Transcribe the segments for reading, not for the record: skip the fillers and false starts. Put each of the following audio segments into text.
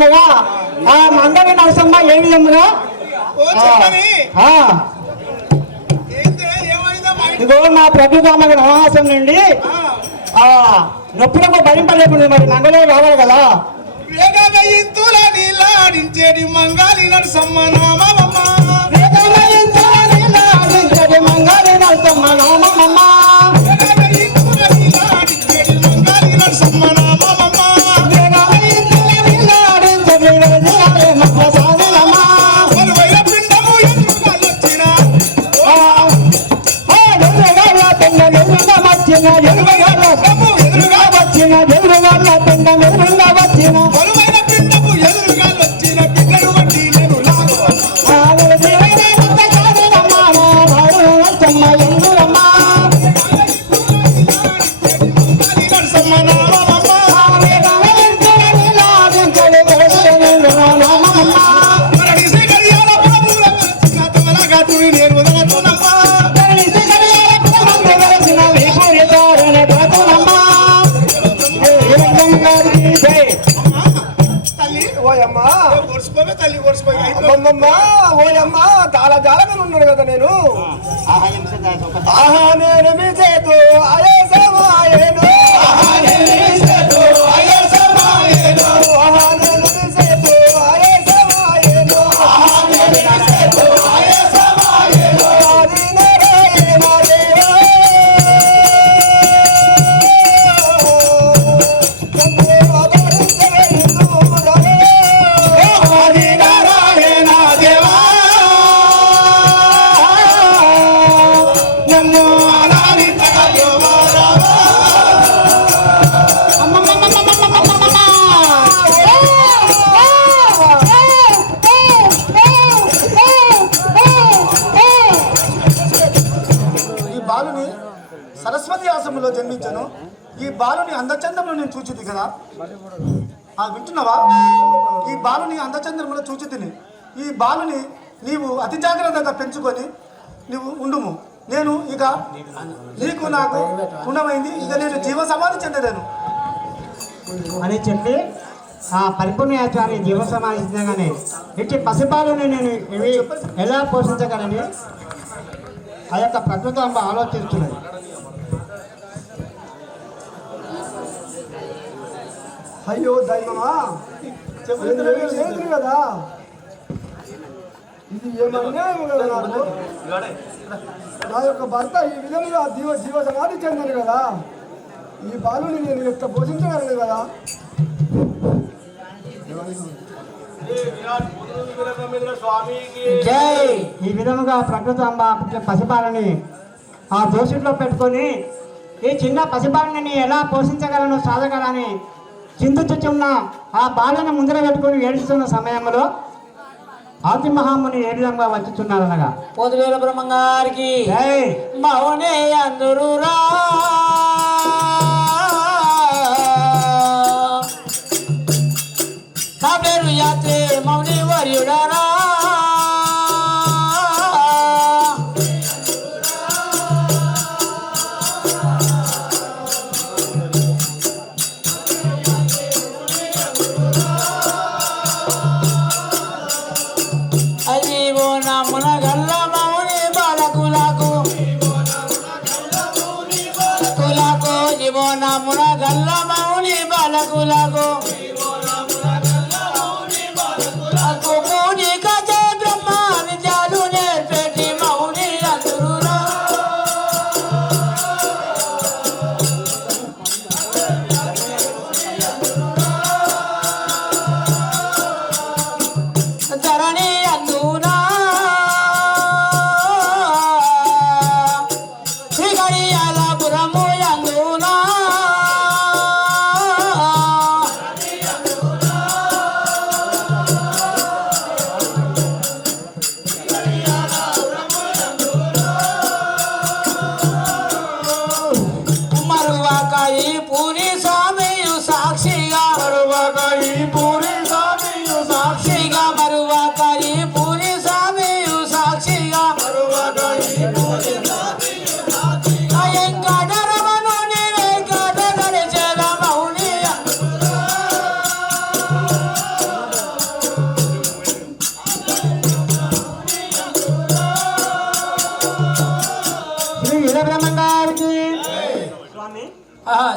చెప్పింది కదా ఆ మంగళ నరసమ్మ ఏ విధముగా ఇదిగో మా ప్రభుత్వ నవహాసం నుండి నొప్పులకు భరింపలేకుండా మరి మంగళే కావాలి కదా నీలాడించేది మంగాలి నరసమ్మ నామమ్మ మంగళ నరసమ్మ నామమ్మ ఓయమ్మా చాలా జాలగా ఉన్నాడు కదా నేను ఆహా నేను మీ చేతు అయేసమాయేను ఆహా నేను మీ చేతు అయేసమాయేను ఆహా నేను మీ చేతు అయేసమాయేను ఆహా నేను మీ చేతు అయేసమాయేను ఆది నారాయణ దేవా తండ్రి ఆదరించవే హిందూరవే ఆది నారాయణ దేవా నన్ను ఈ బాలుని సరస్వతి ఆశ్రమంలో జన్మించను ఈ బాలుని అందచంద్రములు నేను చూచితి కదా వింటున్నావా ఈ బాలుని అందచంద్రములో చూచితిని ఈ బాలుని నీవు అతి జాగ్రత్తగా పెంచుకొని నువ్వు ఉండుము నేను ఇక నీకు నాకు రుణమైంది ఇక నేను జీవ సమాధి చెందలేను అని చెప్పి ఆ పరిపూర్ణాచార్య జీవ సమాధించగానే ఇట్టి పసిపాలను నేను ఇవి ఎలా పోషించగలని ఆ యొక్క ప్రకృతి అంబ ఆలోచిస్తున్నది. అయ్యో దైవమా చెప్పలేదు కదా ఇది ఏమన్యాయం కదా నాకు నా యొక్క భర్త ఈ విధంగా జీవ సమాధి చెందాను కదా ఈ బాలుని నేను ఎంత పోషించగలను కదా జై ఈ విధముగా ప్రకృతి అంబ పసిపాలని ఆ దోషుల్లో పెట్టుకొని ఈ చిన్న పసిపాలని ఎలా పోషించగలను సాధగలని చింతించుచున్న ఆ బాలను ముందర పెట్టుకొని ఏడుస్తున్న సమయంలో ఆది మహాముని ఏ విధంగా వచ్చుచున్నారనగా పోతువేల బ్రహ్మంగారికి మౌనే అందురురా పేరు యాత్రే మౌని వర్యుడారా అజీవో నమున గల్ల మౌని బాలకులకు కులకు జీవో నమున గల్ల మౌని బాలకులకు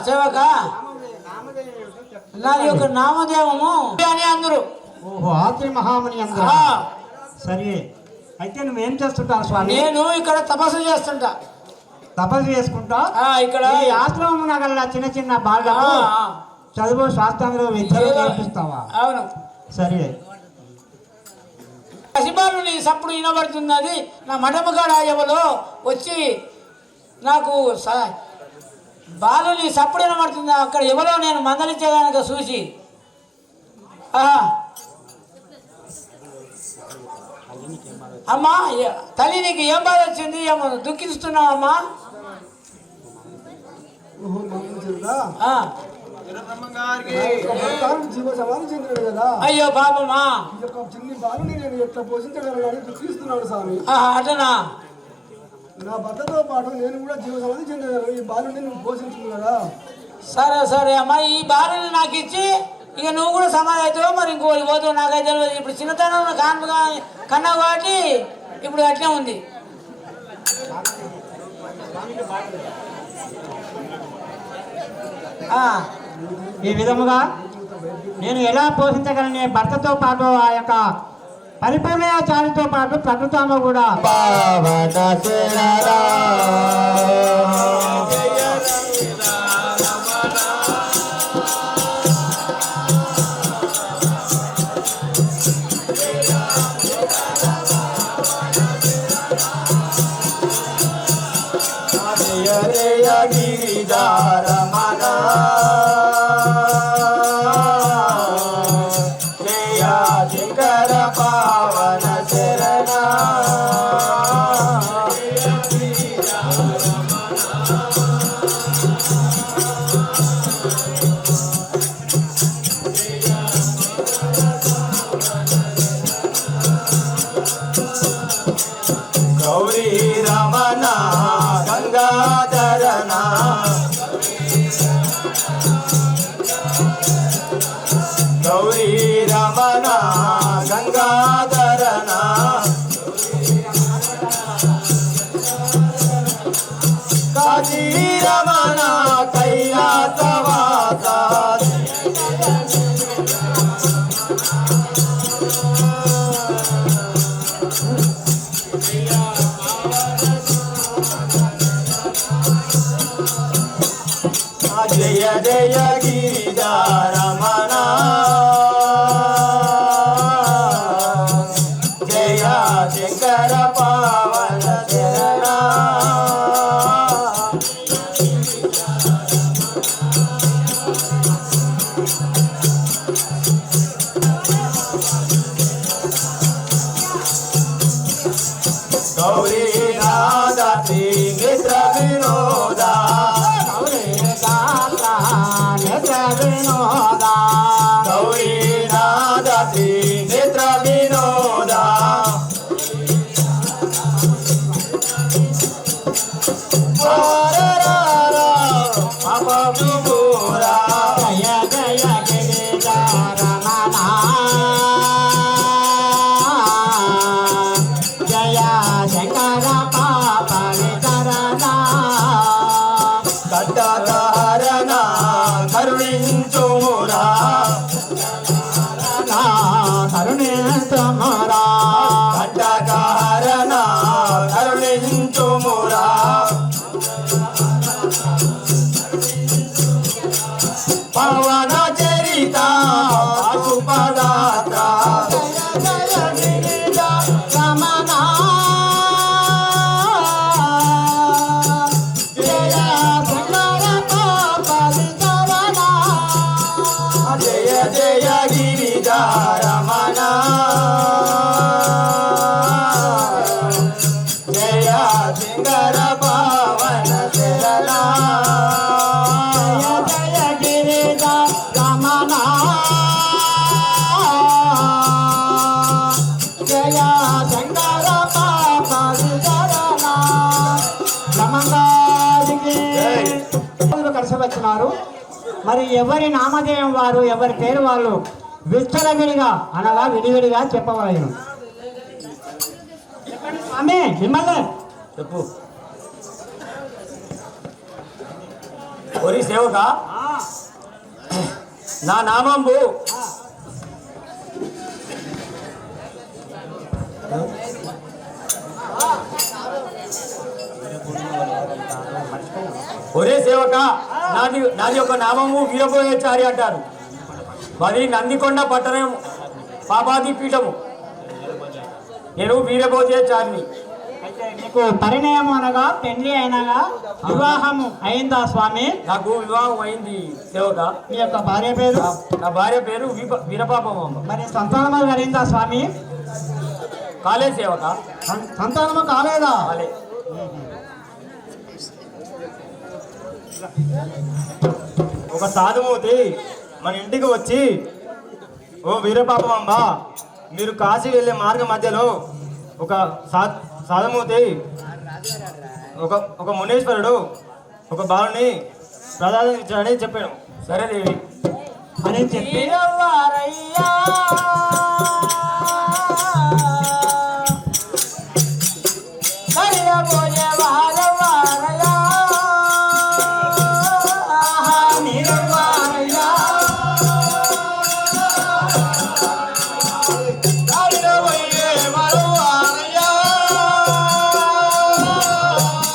సేవక నాది ఒక నామదేవము అని అందరూ. ఓహో, ఆత్రి మహాముని అందరూ. సరే, అయితే నువ్వేం చేస్తుంటావు స్వామి? నేను ఇక్కడ తపస్సు చేస్తుంటా. తపస్సు చేసుకుంటా ఇక్కడ ఈ ఆశ్రమం గల చిన్న చిన్న బాగా చదువు శాస్త్రంలో విద్యలు నేర్పిస్తావా? అవును. సరే, పసిబాలుని సప్పుడు వినబడుతున్నది. నా మఠముగాడ ఎవలో వచ్చి నాకు బాలుని సప్పుడు వినబడుతుంది. అక్కడ ఎవరో నేను మందలించేదానిక చూసి అమ్మా తల్లి నీకు ఏం బాధ వచ్చింది? ఏమో దుఃఖిస్తున్నావమ్మా? అయ్యో బాబమ్మా, చిన్ని బాలుని నేను ఎట్లా పోషించగలను దుఃఖిస్తున్నాడు స్వామి. అటనా? నా భర్తతో పాటు నేను కూడా జీవ సమాధి చెందాను. ఈ బాలుని నువ్వు పోషించింది కదా. సరే సరే అమ్మా, ఈ బాలుని నాకు ఇచ్చి ఇక నువ్వు కూడా సమాధి అవుతావు. మరి ఇంకోటి పోతావు నాకైతే తెలియదు. ఇప్పుడు చిన్నతనం కన్నా కాబట్టి ఇప్పుడు అట్లే ఉంది. ఈ విధముగా నేను ఎలా పోషించగలని భర్తతో పాటు ఆ యొక్క పరిపూర్ణాచారితో పాటు ప్రకృతమ్మ కూడా గౌరీ రమణ గంగాధరణ గౌరీ రమణ గంగాధరణ కాశీ రమణ కైలాసవాస జయ జయ గిరిజారమణ జయ శంకర పావన శరణ గౌరీ నాద మిత్ర వినోద గౌరీ నాద మిత్ర వినోద అపూరా జయ జయ గిరిజారమణ జయ శంకర పాపనితరణ కట్టకారణ కరుణించుమురా కరుణించుమురా కట్టకారణ కరుణించుమురా పవన చరిత పశుపదాత్ర జయ జయ గిరిజ రమణ జయ శంకర పాపనితరణ జయ జయ గిరిజ రమణ జయ శంకర పావన శరణ జయ గిరిజ రమణ జయ శంకర పాపనితరణ క్రమంగాదికి కలిసి వచ్చినారు. మరి ఎవరి నామధేయం వారు, ఎవరి పేరు వాళ్ళు విచ్చలవిడిగా అనగా విడివిడిగా చెప్పవలను. స్వామి మిమ్మల్ని చెప్పు. ఒరి సేవక నా నామంబు ఒరే సేవక నాది ఒక నామము వీరభోజాచారి అంటారు. మరి నందికొండ పట్టణం పాపాది పీఠము. నేను వీరభోజాచారిని. అయితే మీకు పరిణయం అనగా పెళ్లి అయినగా వివాహము అయిందా స్వామి? నాకు వివాహం అయింది సేవక. మీ యొక్క భార్య పేరు? నా భార్య పేరు వీరపాపమ్మ. మరి సంతానము కలిగిందా స్వామి? కాలే సేవక. సంతానము కాలేదా? కాలే. ఒక సాధుమూర్తి మన ఇంటికి వచ్చి, ఓ వీరపాపమ్మ, మీరు కాశీ వెళ్ళే మార్గం మధ్యలో ఒక సాధుమూర్తి ఒక మునేశ్వరుడు ఒక బాలుని ప్రసాదించాడని చెప్పాను. సరే దేవి అని చెప్పి వీరవారయ్యా కళ్ళబోయే వారవారయ్యా నీరవ్వారయ్యా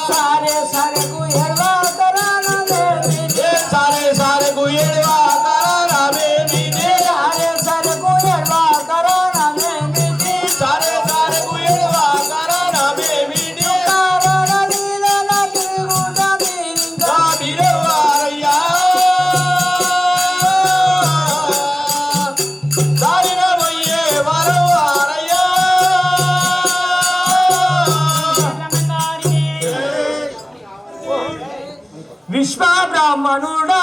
సారే సారెకు ఎడవా కరాన దేవి సారే సారెకు ఎడవా కరాన దేవి సారే సారెకు ఎడవా కరాన దేవి సారే సారెకు ఎడవా కరాన దేవి కారణ నీలన తిరుగుట నీరింక వీరవారయ్యా దారిన పోయే వరవారయ్యా విశ్వ బ్రాహ్మణుడా